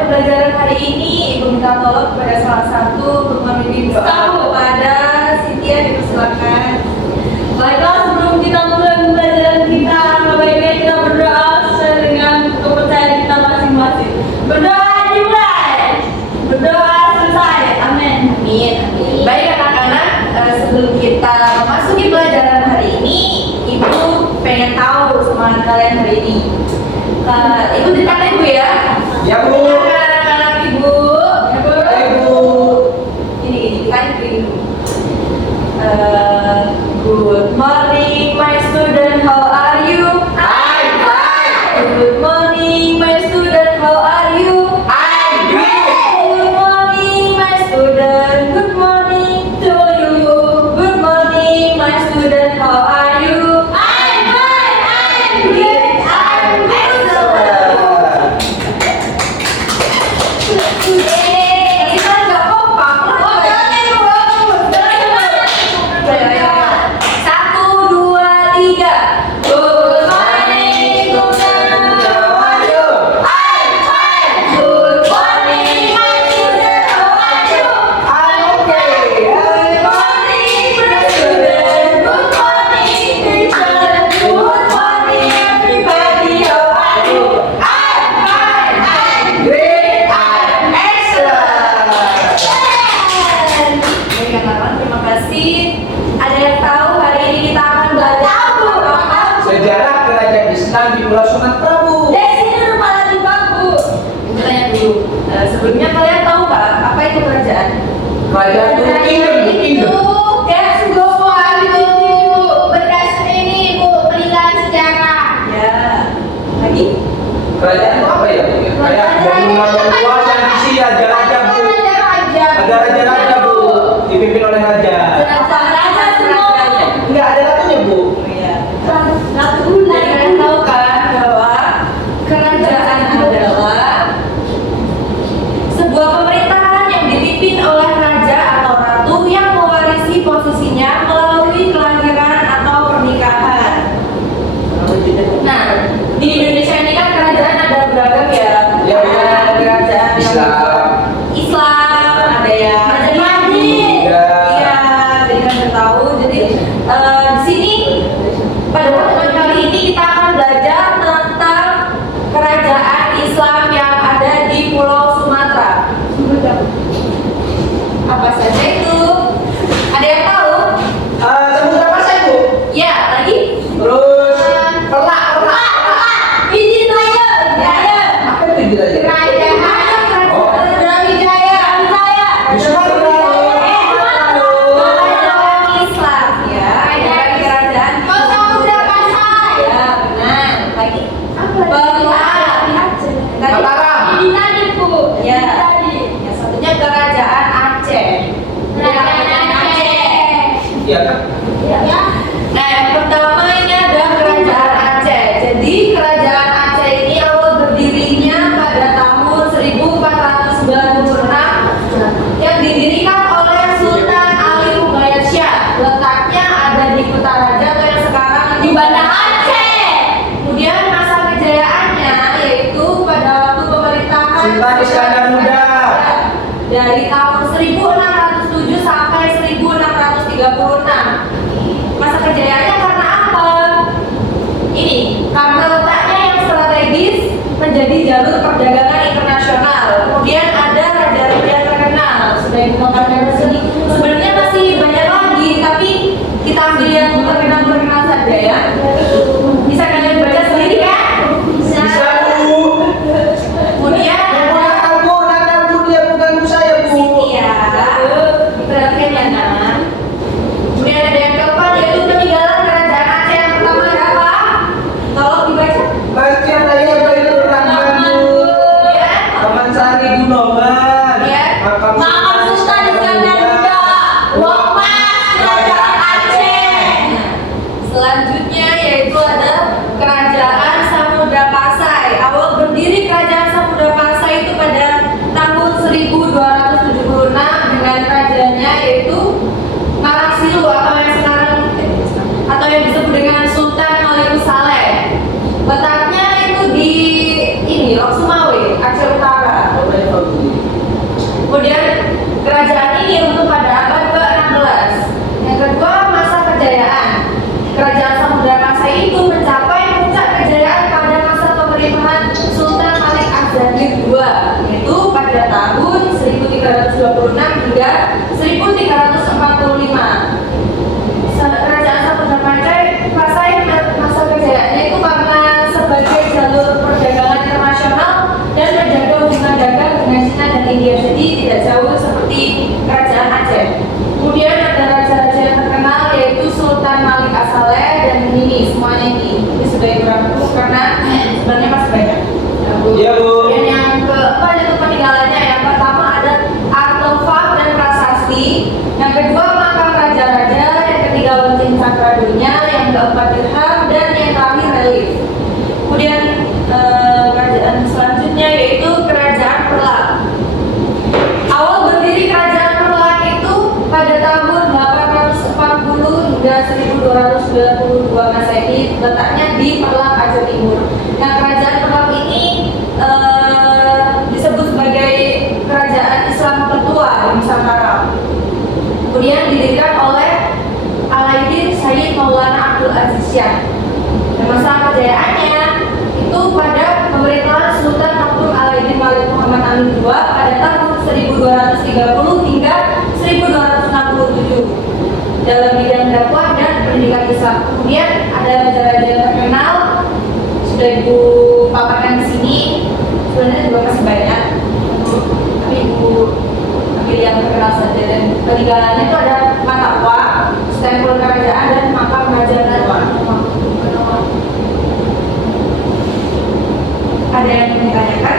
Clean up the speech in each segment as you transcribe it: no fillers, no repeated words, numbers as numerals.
pembelajaran hari ini Ibu minta tolong kepada salah satu untuk memimpin doa kepada Cynthia, dipersilakan. Baiklah, sebelum kita mulai pembelajaran kita, baiknya kita berdoa sesuai dengan kepercayaan kita masing-masing. Berdoa dimulai, berdoa selesai. Amin. Amin. Baik anak-anak, sebelum kita memasuki pelajaran hari ini, Ibu pengen tahu semangat kalian hari ini. Ibu ceritakan Ibu ya. Ya Bu. Anak-anak Ibu. Ya Bu. Ibu. Ini kan Ibu. Good morning my student, how are you? I'm fine. Good morning my student, how are you? I'm great. Good morning my student, good morning to you. Good morning my student, how are you? I'm fine, I'm great, I'm excellent. Kita nggak kompak. Satu, dua, tiga. Good morning, good morning. How are you? I'm fine. Good morning, my student. How are you? I'm okay. Good morning, my student. Good morning, teacher. Good morning, everybody. How are you? I'm fine. I'm Great. I'm excellent. Baik kawan, terima kasih. Ada yang tahu hari ini kita akan belajar apa? Sejarah kerajaan Islam di Pulau Sumatera, Bu. Sini rumah lagi bagus. Kita tanya dulu. Sebelumnya kalian tahu nggak apa itu kerajaan? Kerajaan itu kingdom. Kayak sebuah Berdasar ini Bu, peninggalan sejarah. Ya. Lagi? Kerajaan itu apa ya, Bu? Kayak bangunan tua yang diisi raja-raja, Bu. Raja-raja. Ada raja-raja, Bu. Dipimpin oleh raja. Apa raja semua? Enggak ada ratunya, Bu. Iya. Ratu Brunei. Kalian tahu kan bahwa kerajaan adalah sebuah pemerintahan yang dipimpin oleh raja atau ratu yang mewarisi posisinya melalui kelahiran atau pernikahan. Nah, di Indonesia ini kan kerajaan ada beragam ya. Ya, Ada kerajaan yang Islam. ada yang Majapahit. Iya. Iya, jadi kan tahu. Jadi di sini pada pertemuan kali ini kita akan belajar tentang kerajaan Islam yang ada di Pulau Sumatera. Apa saja itu? Ada yang tahu? Samudra Pasai, Bu. Ya, lagi? Terus pelak. Izin aja. Ya. Apa itu gitu aja? Kerajaan Oh. Brawijaya. Di Sumatera. Kerajaan Islam ya. Kerajaan Oh, Samudra Pasai. Ya, benar. Lagi? Mataram. Ini tadi Bu. Ya. Ini tadi. Yang satunya kerajaan Aceh. Kerajaan Aceh. Iya kan? Ya. Nah, yang pertama ini ada kerajaan Aceh. Jadi kerajaan Aceh ini awal berdirinya pada tahun 1496 yang didirikan oleh Sultan Ali Ubaid Shah. Letaknya ada di Kutaraja atau yang sekarang di Banda Aceh. Kemudian masa kejayaannya yaitu pada waktu pemerintahan Sultan Iskandar Muda. dari tahun 1607 sampai 1636. Masa kejayaannya karena apa? Ini karena letaknya yang strategis menjadi jalur perdagangan internasional. Kemudian ada raja-raja yang terkenal. Sudah ibu makan dari sini. Sebenarnya masih banyak lagi, tapi kita ambil yang terkenal-terkenal saja ya. Bisa kalian baca sendiri kan? Bisa, Bu. Kemudian ada Nakal, Bu. Dia bukan saya, Bu. Cynthia. Perhatikan ya nak. Kemudian ada yang keempat yaitu peninggalan kerajaan Aceh yang pertama ada apa? Tolong dibaca. Bagian saya itu Rahman, Bu. Ya. Taman Sari Gunungan. Ya. Makam Sultan Iskandar Muda. Wokmas Kerajaan Aceh. Selanjutnya yaitu ada kerajaan Samudra Pasai. Awal berdiri kerajaan Samudra Pasai itu pada tahun 1276 dengan rajanya yaitu Marasilu atau yang sekarang atau yang disebut dengan Sultan Malikus Saleh. Letaknya itu di ini Lok Sumawe, Aceh Utara. pada tahun 1326 hingga 1345. Kerajaan Samudra Pasai masa kejayaannya itu karena sebagai jalur perdagangan internasional dan menjaga hubungan dagang dengan Cina dan India, jadi tidak jauh seperti kerajaan Aceh. Kemudian ada raja-raja yang terkenal yaitu Sultan Malik As-Saleh dan ini semuanya ini sudah kurang karena sebenarnya masih banyak. Iya, Bu. Dan yang keempat itu peninggalannya. Yang pertama ada artefak dan prasasti. Yang kedua makam raja-raja. Yang ketiga lonceng cakradonya. Yang keempat dirham dan yang terakhir relief. Kemudian kerajaan selanjutnya yaitu kerajaan Perlak. Awal berdiri kerajaan Perlak itu pada tahun 840 hingga 1292 Masehi, letaknya di Perlak, Aceh Timur. Nah, kerajaan Perlak ini disebut sebagai kerajaan Islam tertua di Nusantara. Kemudian didirikan oleh Alaiddin Sayyid Maulana Abdul Aziz Shah. Dan masa kejayaannya itu pada pemerintahan Sultan Abdul Alaiddin Malik Muhammad Amin II pada tahun 1230 hingga 1267 dalam bidang dakwah dan pendidikan Islam. Kemudian ada raja-raja terkenal sudah Ibu paparkan di sini. Sebenarnya juga masih banyak, tapi Ibu ambil yang terkenal saja. Dan peninggalannya itu ada Matapwa, stempel kerajaan dan makam Raja Natwa. Ada yang ingin ditanyakan?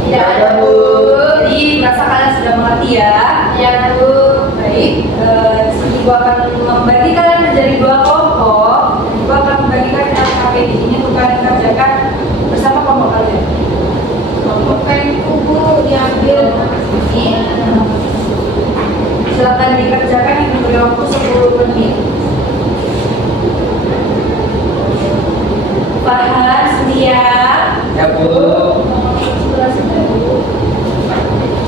Tidak ada, Bu. Jadi merasa kalian sudah mengerti ya? Ya, Bu. Baik, di sini gua akan membagi kalian menjadi dua kelompok. Gua akan membagikan LKPD ini bukan dikerjakan bersama kelompok kalian. Kelompok Bu diambil ini. Silakan dikerjakan yang diberi waktu 10 menit. Farhan, siap. Ya, Bu.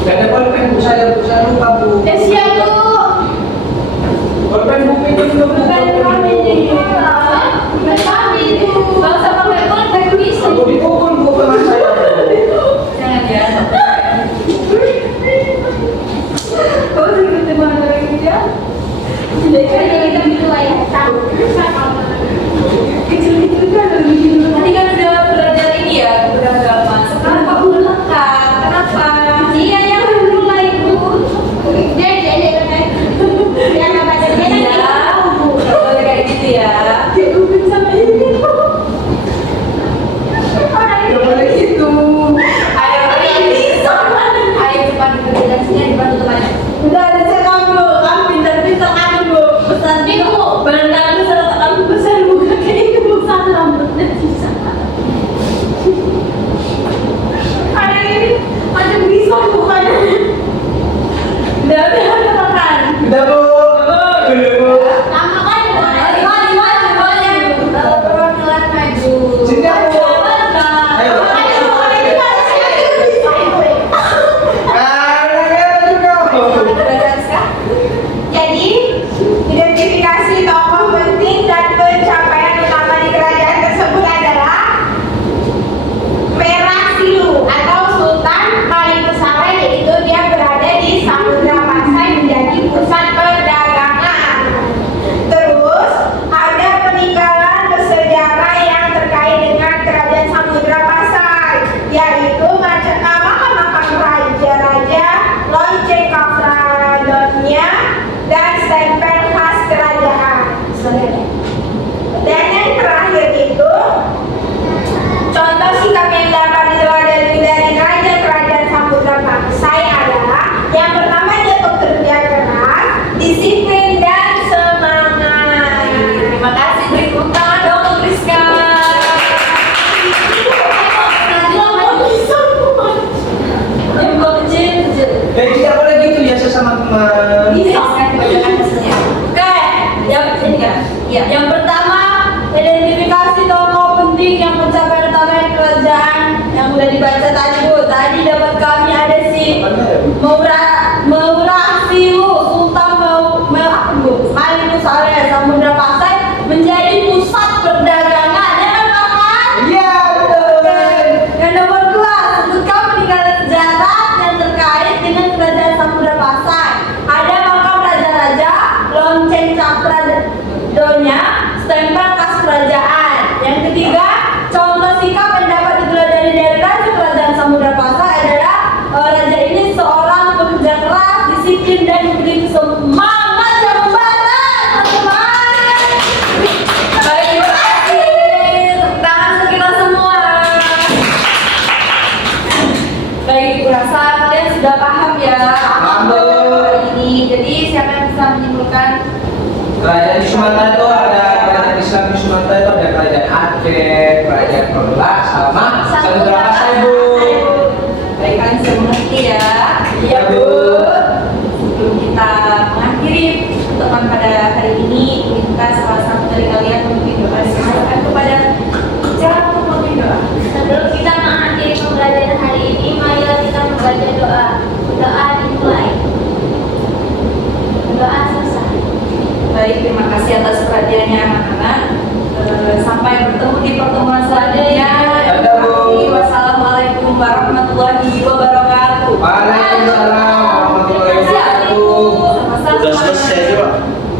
Gak ada pulpen, Bu. Saya lupa, Bu. Ya siap, Bu. Pulpen Bu pinjam dulu, Bu. Bukan kami nih. Bukan kami, Bu. Gak usah pakai pulpen, bisa. Bu dipukul, Bu, sama saya. Jangan ya. Kau sudah ketemu orang ini ya? Sudah kita mulai ya. Tahu. Kecil-kecil kan begitu. Tadi kan udah belajar ini ya, beragama. Sekarang kok belum lengkap? Kenapa? Iya yang mulai, Bu. Dia yang apa saja Iya, nggak boleh kayak gitu ya. diubin sama ini. Gak boleh gitu. Ayo, ayo cepat dikerjakan sini, dibantu temannya. Udah ada sekarang, Bu. Kamu pintar-pintar kan, Bu. Pesan Bu. Barangkali salah kamu pesan bukan kayak itu, Bu. Satu rambutnya bisa. Ada ini, ada bisa bukannya. Udah makan. Udah, Bu. Udah, Bu. Lama kan, Bu? Perwakilan maju. Sini, Bu. Ayo. Jadi, identifikasi tokoh penting dan pencapaian utama di kerajaan tersebut adalah Perak Silu atau Sultan Malik As-Saleh, yaitu dia berada di Samudra Pasai menjadi pusat perdagangan. Terus ada peninggalan bersejarah yang terkait dengan kerajaan Samudra Pasai, yaitu makam raja-raja, lonceng kafradonnya, dan stempel khas kerajaan. Dan yang terakhir itu contoh sikap yang dapat diteladani dari raja kerajaan Samudra Pasai adalah yang pertama dia bekerja keras, disiplin dan semangat. Terima kasih, beri tepuk tangan dong untuk Rizka. Yang kecil. Dan tidak boleh gitu ya sesama teman. Bisa kan dibacakan pesannya. Oke, Yang ini kan? Iya. yang pertama identifikasi tokoh penting yang pencapaian utama kerajaan yang udah dibaca tadi, Bu. Tadi dapat kami ada si rasa kalian sudah paham ya Paham, Bu. hari ini. Jadi siapa yang bisa menyimpulkan? Kerajaan di Sumatera itu